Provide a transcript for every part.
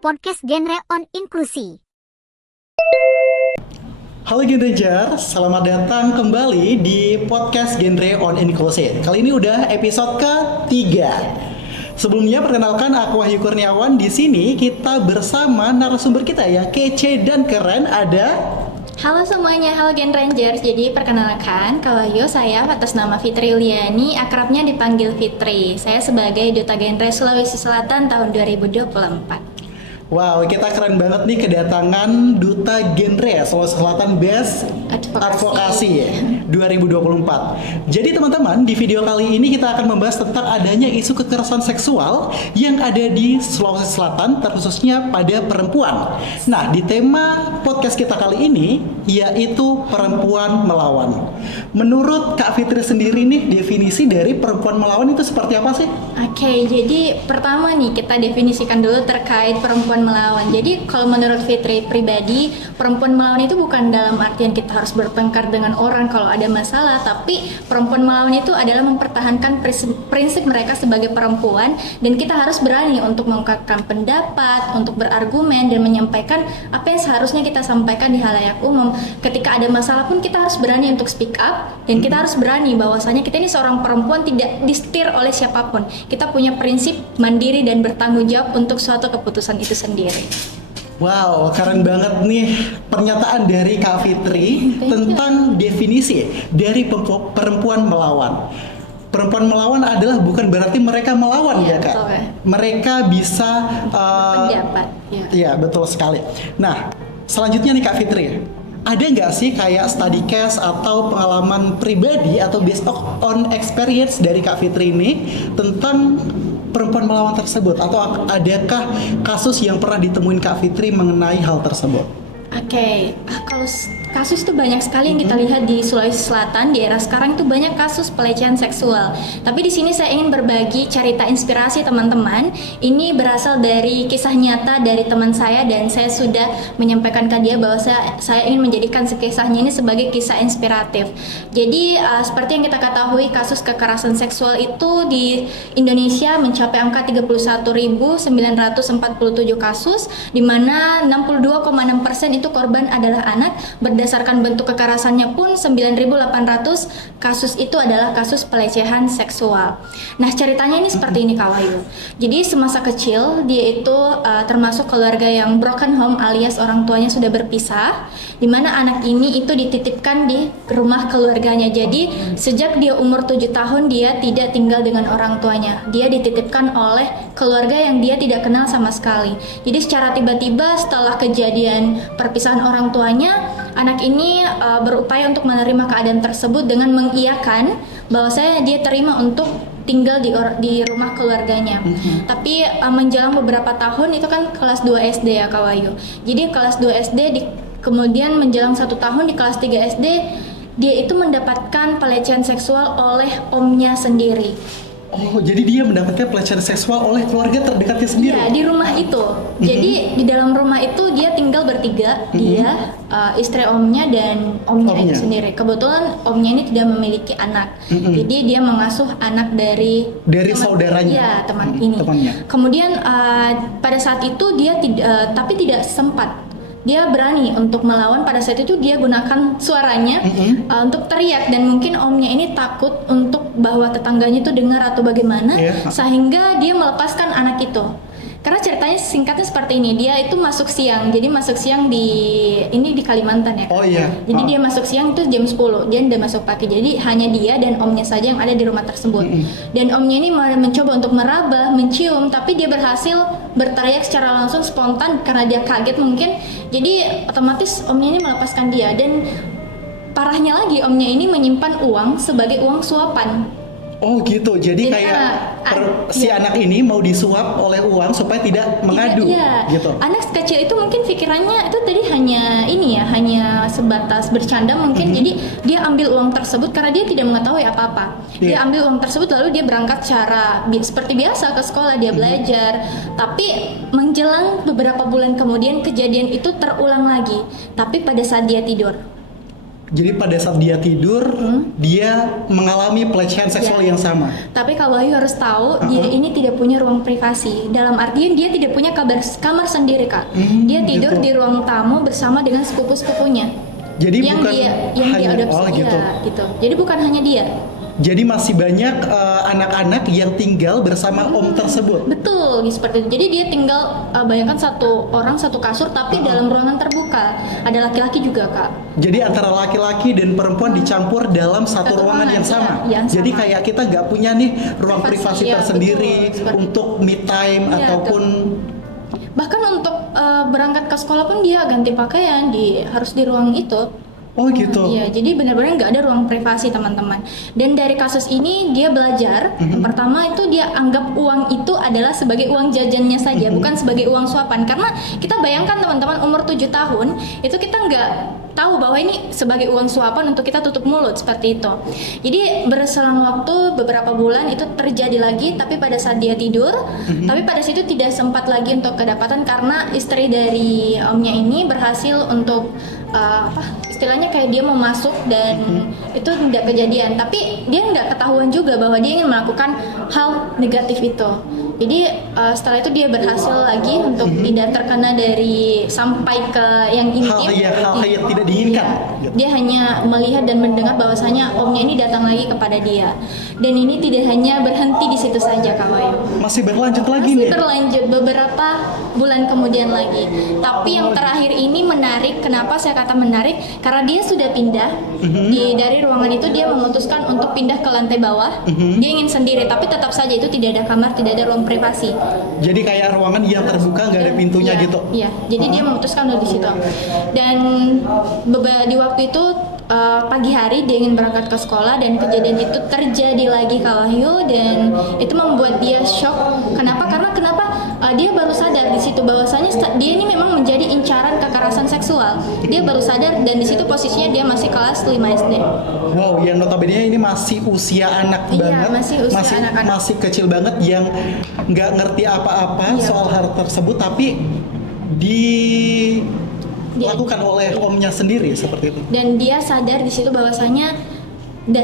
podcast genre on inklusi. Halo Genrejar, selamat datang kembali di podcast Genre on Inklusi. Kali ini udah episode ketiga. Sebelumnya perkenalkan aku Wahyu Kurniawan. Di sini kita bersama narasumber kita yang kece dan keren ada. Halo semuanya, halo Gen Rangers. Jadi perkenalkan, kalau saya atas nama Fitri Uliani, akrabnya dipanggil Fitri. Saya sebagai Duta Genre Sulawesi Selatan tahun 2024. Wow, kita keren banget nih kedatangan Duta Genre Sulawesi Selatan Best Advokasi 2024. Jadi teman-teman, di video kali ini kita akan membahas tentang adanya isu kekerasan seksual yang ada di Sulawesi Selatan, terkhususnya pada perempuan. Nah, di tema podcast kita kali ini yaitu perempuan melawan. Menurut Kak Fitri sendiri nih, definisi dari perempuan melawan itu seperti apa sih? Oke, jadi pertama nih kita definisikan dulu terkait perempuan melawan. Jadi kalau menurut Fitri pribadi, perempuan melawan itu bukan dalam artian kita harus bertengkar dengan orang kalau ada masalah, tapi perempuan melawan itu adalah mempertahankan prinsip mereka sebagai perempuan, dan kita harus berani untuk mengungkapkan pendapat, untuk berargumen dan menyampaikan apa yang seharusnya kita sampaikan di halayak umum. Ketika ada masalah pun kita harus berani untuk speak up, dan kita harus berani bahwasanya kita ini seorang perempuan tidak disetir oleh siapapun. Kita punya prinsip mandiri dan bertanggung jawab untuk suatu keputusan itu sendiri. Wow, keren banget nih pernyataan dari Kak Fitri tentang definisi dari perempuan melawan. Perempuan melawan adalah bukan berarti mereka melawan ya Kak. Betul, mereka bisa pendapat. Iya, betul sekali. Nah, selanjutnya nih Kak Fitri, ada nggak sih kayak study case atau pengalaman pribadi atau based on experience dari Kak Fitri ini tentang perempuan melawan tersebut, atau adakah kasus yang pernah ditemuin Kak Fitri mengenai hal tersebut? Oke, kalau kasus itu banyak sekali yang kita lihat di Sulawesi Selatan di era sekarang, itu banyak kasus pelecehan seksual. Tapi di sini saya ingin berbagi cerita inspirasi teman-teman. Ini berasal dari kisah nyata dari teman saya, dan saya sudah menyampaikan ke dia bahwa saya ingin menjadikan kisahnya ini sebagai kisah inspiratif. Jadi seperti yang kita ketahui, kasus kekerasan seksual itu di Indonesia mencapai angka 31.947 kasus, di mana 62,6% itu korban adalah anak. Berdasarkan bentuk kekerasannya pun 9.800 kasus itu adalah kasus pelecehan seksual. Nah, ceritanya ini seperti ini Kak Wahyu. Jadi semasa kecil dia itu termasuk keluarga yang broken home, alias orang tuanya sudah berpisah, di mana anak ini itu dititipkan di rumah keluarganya. Jadi sejak dia umur 7 tahun dia tidak tinggal dengan orang tuanya. Dia dititipkan oleh keluarga yang dia tidak kenal sama sekali. Jadi secara tiba-tiba setelah kejadian perpisahan orang tuanya, anak ini berupaya untuk menerima keadaan tersebut dengan mengiyakan bahwasanya dia terima untuk tinggal di rumah keluarganya. Tapi menjelang beberapa tahun, itu kan kelas 2 SD ya Kak Wahyu. Jadi kelas 2 SD kemudian menjelang 1 tahun di kelas 3 SD, dia itu mendapatkan pelecehan seksual oleh omnya sendiri. Oh, jadi dia mendapatkan pelecehan seksual oleh keluarga terdekatnya sendiri? Iya, di rumah itu. Jadi di dalam rumah itu dia tinggal bertiga, dia, istri omnya, dan omnya itu sendiri. Kebetulan omnya ini tidak memiliki anak, jadi dia mengasuh anak dari saudaranya. Iya, temannya. Kemudian pada saat itu dia tidak sempat. Dia berani untuk melawan. Pada saat itu dia gunakan suaranya untuk teriak, dan mungkin omnya ini takut untuk bahwa tetangganya itu dengar atau bagaimana, sehingga dia melepaskan anak itu. Karena ceritanya singkatnya seperti ini, dia itu masuk siang. Jadi masuk siang di Kalimantan ya. Oh iya. Jadi dia masuk siang itu jam 10, dia udah masuk pagi. Jadi hanya dia dan omnya saja yang ada di rumah tersebut. Dan omnya ini mencoba untuk meraba, mencium, tapi dia berhasil berteriak secara langsung spontan karena dia kaget mungkin. Jadi otomatis omnya ini melepaskan dia, dan parahnya lagi omnya ini menyimpan uang sebagai uang suapan. Oh gitu, jadi kayak si anak ini mau disuap oleh uang supaya tidak mengadu, gitu. Anak kecil itu mungkin pikirannya itu tadi hanya sebatas bercanda mungkin. Jadi dia ambil uang tersebut karena dia tidak mengetahui apa-apa. Dia ambil uang tersebut lalu dia berangkat seperti biasa ke sekolah, dia belajar. Tapi menjelang beberapa bulan kemudian kejadian itu terulang lagi, tapi pada saat dia tidur. Jadi pada saat dia tidur, dia mengalami pelecehan seksual Ya. yang sama. Tapi Kak Wahyu harus tahu dia ini tidak punya ruang privasi. Dalam artian dia tidak punya kamar sendiri Kak. Dia tidur gitu. di ruang tamu bersama dengan sepupu-sepupunya. Jadi yang bukan dia hanya adopsi. gitu. Iya, gitu. Jadi bukan hanya dia. Jadi masih banyak anak-anak yang tinggal bersama om tersebut. Betul, seperti itu. Jadi dia tinggal bayangkan satu orang satu kasur tapi dalam ruangan terbuka. Ada laki-laki juga Kak. Jadi antara laki-laki dan perempuan dicampur dalam satu ruangan yang sama. iya, yang Jadi sama. kayak kita nggak punya nih ruang Privasi, privasi iya, tersendiri betul. Seperti- untuk me time Iya, ataupun Bahkan untuk berangkat ke sekolah pun dia ganti pakaian harus di ruang itu. oh gitu. Iya, jadi benar-benar nggak ada ruang privasi teman-teman. Dan dari kasus ini dia belajar. Yang pertama itu dia anggap uang itu adalah sebagai uang jajannya saja, bukan sebagai uang suapan. Karena kita bayangkan teman-teman umur 7 tahun itu kita nggak tahu bahwa ini sebagai uang suapan untuk kita tutup mulut seperti itu. Jadi berselang waktu beberapa bulan itu terjadi lagi, tapi pada saat dia tidur, tapi pada situ tidak sempat lagi untuk kedapatan karena istri dari omnya ini berhasil untuk istilahnya kayak dia mau masuk dan itu tidak kejadian, tapi dia nggak ketahuan juga bahwa dia ingin melakukan hal negatif itu. Jadi setelah itu dia berhasil lagi untuk tidak terkena dari sampai ke yang intim. Hal yang tidak diinginkan. Iya. Dia hanya melihat dan mendengar bahwasanya omnya ini datang lagi kepada dia. Dan ini tidak hanya berhenti di situ saja Kak Wayu. Masih berlanjut lagi Masih nih. berlanjut beberapa bulan kemudian lagi. Tapi yang terakhir ini menarik. Kenapa saya kata menarik? Karena dia sudah pindah dari ruangan itu, dia memutuskan untuk pindah ke lantai bawah. Dia ingin sendiri, tapi tetap saja itu tidak ada kamar, tidak ada ruang privasi. Jadi kayak ruangan yang terbuka nggak ada pintunya Iya, gitu. Iya, jadi dia memutuskan untuk di situ. Dan di waktu itu pagi hari dia ingin berangkat ke sekolah dan kejadian itu terjadi lagi Kak Wahyu, dan itu membuat dia shock. Kenapa? Karena dia baru sadar di situ bahwasanya dia ini memang menjadi incaran kekerasan seksual. Dia baru sadar dan di situ posisinya dia masih kelas 5 SD. Wow, yang notabene ini masih usia anak Iya, banget, masih usia anak-anak. masih kecil banget yang nggak ngerti apa-apa Iya. soal hal tersebut, tapi dilakukan oleh omnya sendiri seperti itu. Dan dia sadar di situ bahwasanya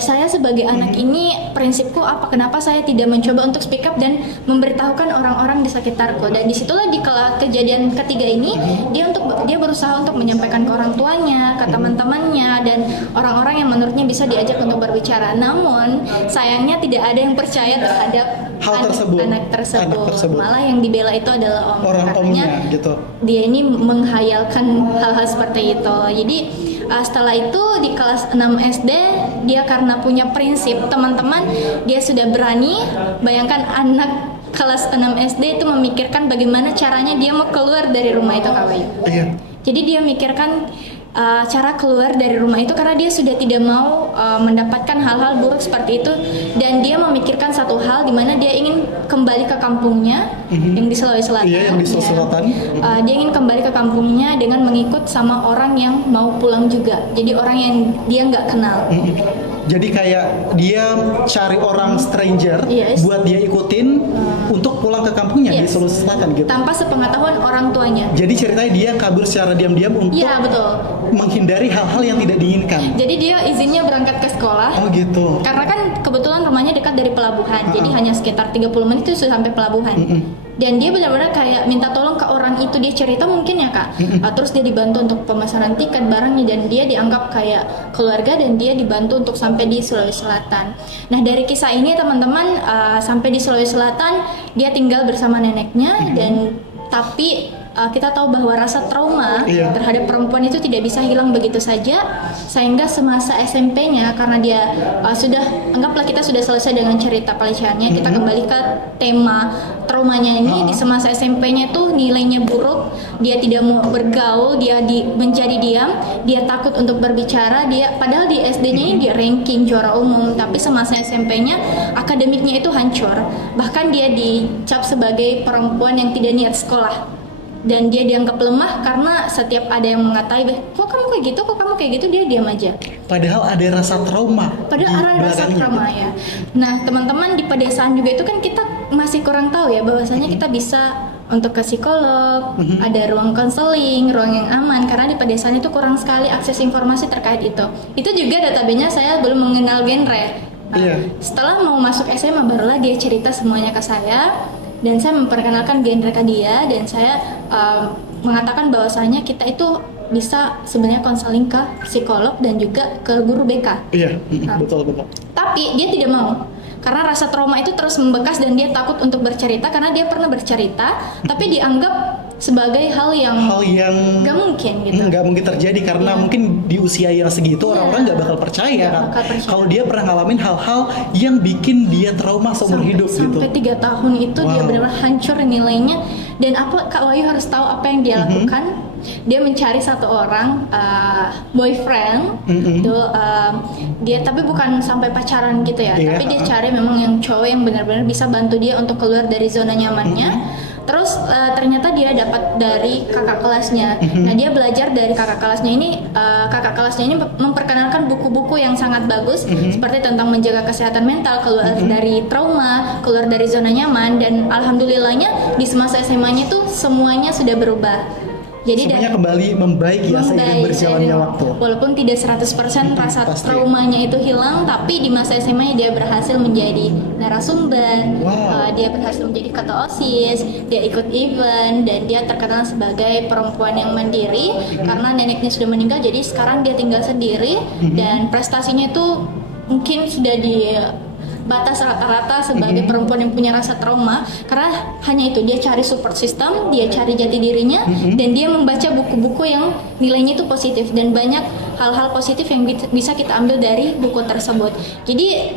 saya sebagai anak ini prinsipku apa, kenapa saya tidak mencoba untuk speak up dan memberitahukan orang-orang di sekitarku. Dan disitulah di kejadian ketiga ini dia berusaha untuk menyampaikan ke orang tuanya, ke teman-temannya dan orang-orang yang menurutnya bisa diajak untuk berbicara. Namun sayangnya tidak ada yang percaya terhadap anak tersebut. Malah yang dibela itu adalah Orang katanya omnya gitu. dia ini menghayalkan hal-hal seperti itu. Jadi setelah itu di kelas 6 SD dia karena punya prinsip teman-teman, dia sudah berani. Bayangkan anak kelas 6 SD itu memikirkan bagaimana caranya dia mau keluar dari rumah itu Kak Wayu. Iya. Jadi dia mikirkan cara keluar dari rumah itu karena dia sudah tidak mau mendapatkan hal-hal buruk seperti itu, dan dia memikirkan satu hal di mana dia ingin kembali ke kampungnya yang di Sulawesi Selatan. Iya, yang di Sulawesi Selatan. Dia ingin kembali ke kampungnya dengan mengikut sama orang yang mau pulang juga. Jadi orang yang dia nggak kenal. Jadi kayak dia cari orang stranger Yes. buat dia ikutin untuk pulang ke kampungnya di Yes. Sulawesi Selatan gitu. Tanpa sepengetahuan orang tuanya. Jadi ceritanya dia kabur secara diam-diam untuk Iya betul. menghindari hal-hal yang tidak diinginkan. Jadi dia izinnya berangkat ke sekolah. Oh gitu. Karena kan kebetulan rumahnya dekat dari pelabuhan, jadi hanya sekitar 30 menit itu sudah sampai pelabuhan. Dan dia benar-benar kayak minta tolong ke orang itu, dia cerita mungkin ya Kak. Terus dia dibantu untuk pemesanan tiket barangnya, dan dia dianggap kayak keluarga dan dia dibantu untuk sampai di Sulawesi Selatan. Nah dari kisah ini teman-teman, sampai di Sulawesi Selatan dia tinggal bersama neneknya, dan tapi kita tahu bahwa rasa trauma Iya. terhadap perempuan itu tidak bisa hilang begitu saja, sehingga semasa SMP-nya karena dia anggaplah kita sudah selesai dengan cerita pelecehannya, kita kembali ke tema traumanya ini. Di semasa SMP-nya itu nilainya buruk, dia tidak mau bergaul, dia menjadi diam, dia takut untuk berbicara, dia padahal di SD-nya ini dia ranking juara umum, tapi semasa SMP-nya akademiknya itu hancur, bahkan dia dicap sebagai perempuan yang tidak niat sekolah. Dan dia dianggap lemah karena setiap ada yang mengatai, kok kamu kayak gitu, kok kamu kayak gitu, dia diam aja. Padahal ada rasa trauma. Padahal di ada rasa belakangnya, trauma gitu. ya. Nah teman-teman di pedesaan juga itu kan kita masih kurang tahu ya bahwasanya kita bisa untuk ke psikolog, ada ruang konseling, ruang yang aman karena di pedesaan itu kurang sekali akses informasi terkait itu. Itu juga database-nya saya belum mengenal genre. Nah, setelah mau masuk SMA barulah dia cerita semuanya ke saya dan saya memperkenalkan genre ke dia dan saya mengatakan bahwasanya kita itu bisa sebenarnya konseling ke psikolog dan juga ke guru BK. Iya, betul. Tapi dia tidak mau. Karena rasa trauma itu terus membekas dan dia takut untuk bercerita karena dia pernah bercerita tapi dianggap sebagai hal yang gak mungkin gitu. Gak mungkin terjadi karena mungkin di usia yang segitu orang-orang gak bakal percaya kan kalau dia pernah ngalamin hal-hal yang bikin dia trauma seumur hidup gitu. Sampai 3 tahun itu dia benar-benar hancur nilainya. Dan apa Kak Wahyu harus tahu apa yang dia lakukan. Dia mencari satu orang boyfriend itu dia tapi bukan sampai pacaran gitu ya, tapi dia cari memang yang cowok yang benar-benar bisa bantu dia untuk keluar dari zona nyamannya. Terus ternyata dia dapat dari kakak kelasnya. Nah dia belajar dari kakak kelasnya ini. Kakak kelasnya ini memperkenalkan buku-buku yang sangat bagus seperti tentang menjaga kesehatan mental, keluar dari trauma, keluar dari zona nyaman. Dan alhamdulillahnya di semasa SMA-nya tuh semuanya sudah berubah. Jadi semuanya kembali membaik ya seiring berjalannya waktu. Walaupun tidak 100% rasa traumanya itu hilang, tapi di masa SMA dia berhasil menjadi narasumber, dia berhasil menjadi ketua OSIS, dia ikut event dan dia terkenal sebagai perempuan yang mandiri karena neneknya sudah meninggal. Jadi sekarang dia tinggal sendiri dan prestasinya itu mungkin sudah di batas rata-rata sebagai perempuan yang punya rasa trauma karena hanya itu dia cari support system, dia cari jati dirinya dan dia membaca buku-buku yang nilainya itu positif dan banyak hal-hal positif yang bisa kita ambil dari buku tersebut. Jadi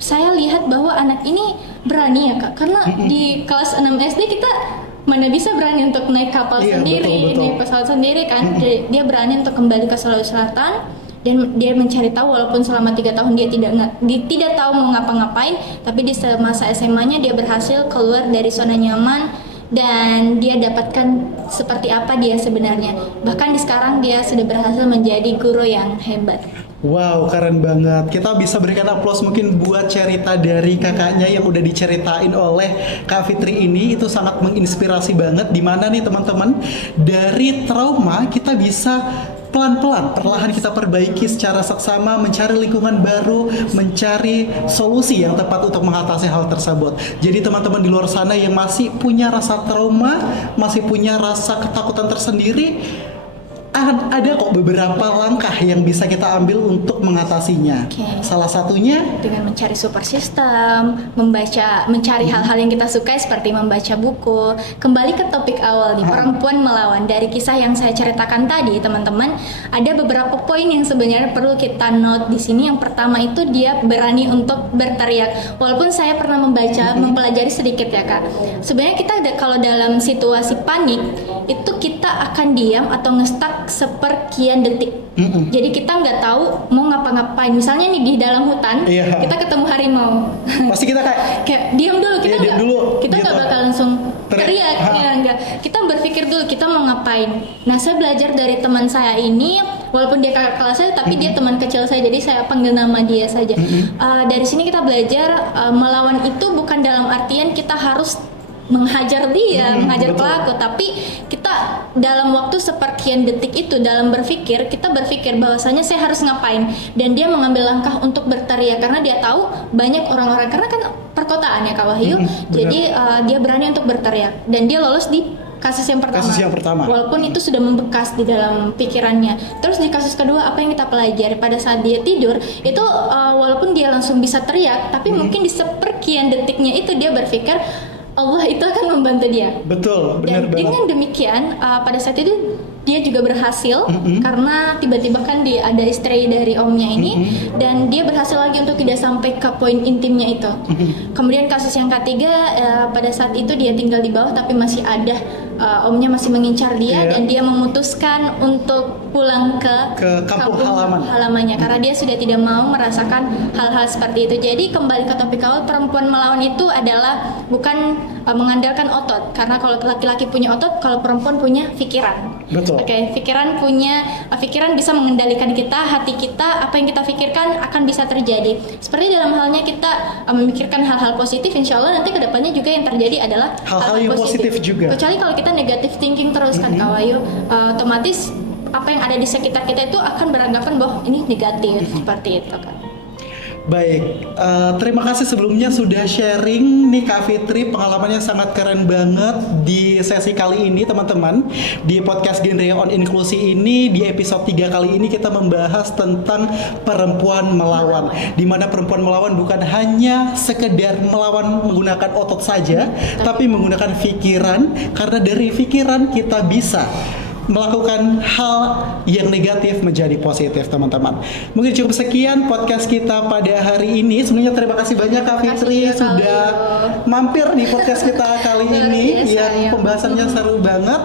saya lihat bahwa anak ini berani ya Kak karena di kelas 6 SD kita mana bisa berani untuk naik kapal sendiri, naik pesawat sendiri kan. Dia berani untuk kembali ke Sulawesi Selatan. Dan dia mencari tahu walaupun selama 3 tahun dia tidak tahu mau ngapa-ngapain, tapi di masa SMA-nya dia berhasil keluar dari zona nyaman dan dia dapatkan seperti apa dia sebenarnya. Bahkan di sekarang dia sudah berhasil menjadi guru yang hebat. Wow, keren banget. Kita bisa berikan aplaus mungkin buat cerita dari kakaknya yang udah diceritain oleh Kak Fitri ini. Itu sangat menginspirasi banget. Dimana nih teman-teman, dari trauma kita bisa pelan-pelan, perlahan kita perbaiki secara seksama, mencari lingkungan baru, mencari solusi yang tepat untuk mengatasi hal tersebut. Jadi teman-teman di luar sana yang masih punya rasa trauma, masih punya rasa ketakutan tersendiri, ada kok beberapa langkah yang bisa kita ambil untuk mengatasinya. Salah satunya dengan mencari support system, mencari hal-hal yang kita sukai seperti membaca buku. Kembali ke topik awal nih, perempuan melawan. Dari kisah yang saya ceritakan tadi, teman-teman, ada beberapa poin yang sebenarnya perlu kita note di sini. Yang pertama itu dia berani untuk berteriak. Walaupun saya pernah mempelajari sedikit ya Kak. Sebenarnya kita kalau dalam situasi panik itu kita akan diam atau ngestak seperkian detik. Jadi kita nggak tahu mau ngapa-ngapain. Misalnya nih di dalam hutan, kita ketemu harimau. Pasti kita kayak diam dulu. Kita nggak bakal langsung teriak. Kita berpikir dulu kita mau ngapain. Nah saya belajar dari teman saya ini, walaupun dia kakak kelas saya, tapi dia teman kecil saya. Jadi saya panggil nama dia saja. Dari sini kita belajar melawan itu bukan dalam artian kita harus menghajar dia, menghajar pelaku, tapi kita dalam waktu seperkian detik itu dalam kita berpikir bahwasanya saya harus ngapain dan dia mengambil langkah untuk berteriak karena dia tahu banyak orang-orang karena kan perkotaan ya Kak Wahyu. Jadi dia berani untuk berteriak dan dia lolos di kasus yang pertama. Walaupun itu sudah membekas di dalam pikirannya. Terus di kasus kedua apa yang kita pelajari pada saat dia tidur itu walaupun dia langsung bisa teriak, tapi mungkin di seperkian detiknya itu dia berpikir Allah itu akan membantu dia. Betul, benar banget. Dengan demikian pada saat itu dia juga berhasil karena tiba-tiba kan ada istri dari omnya ini dan dia berhasil lagi untuk tidak sampai ke poin intimnya itu. Kemudian kasus yang ketiga pada saat itu dia tinggal di bawah tapi masih ada omnya masih mengincar dia dan dia memutuskan untuk pulang ke kampung halamannya karena dia sudah tidak mau merasakan hal-hal seperti itu. Jadi kembali ke topik awal, perempuan melawan itu adalah bukan mengandalkan otot karena kalau laki-laki punya otot, kalau perempuan punya pikiran. Betul. Oke, pikiran bisa mengendalikan kita, hati kita, apa yang kita pikirkan akan bisa terjadi. Seperti dalam halnya kita memikirkan hal-hal positif, insya Allah nanti kedepannya juga yang terjadi adalah Hal-hal yang positif juga. Kecuali kalau kita negative thinking terus kan Kak Wahyu, otomatis apa yang ada di sekitar kita itu akan beranggapan bahwa ini negatif, seperti itu kan. Baik, terima kasih sebelumnya sudah sharing nih Kak Fitri, pengalamannya sangat keren banget di sesi kali ini teman-teman. Di podcast Genre on Inklusi ini, di episode 3 kali ini kita membahas tentang perempuan melawan. Dimana perempuan melawan bukan hanya sekedar melawan menggunakan otot saja, tapi menggunakan pikiran, karena dari pikiran kita bisa melakukan hal yang negatif menjadi positif teman-teman. Mungkin cukup sekian podcast kita pada hari ini. Sebenarnya terima kasih banyak Kak Fitri sudah mampir di podcast kita kali ini yang pembahasannya seru banget.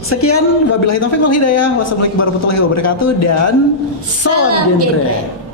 Sekian, wabillahi taufiq wal hidayah. Wassalamualaikum warahmatullahi wabarakatuh dan salam genre.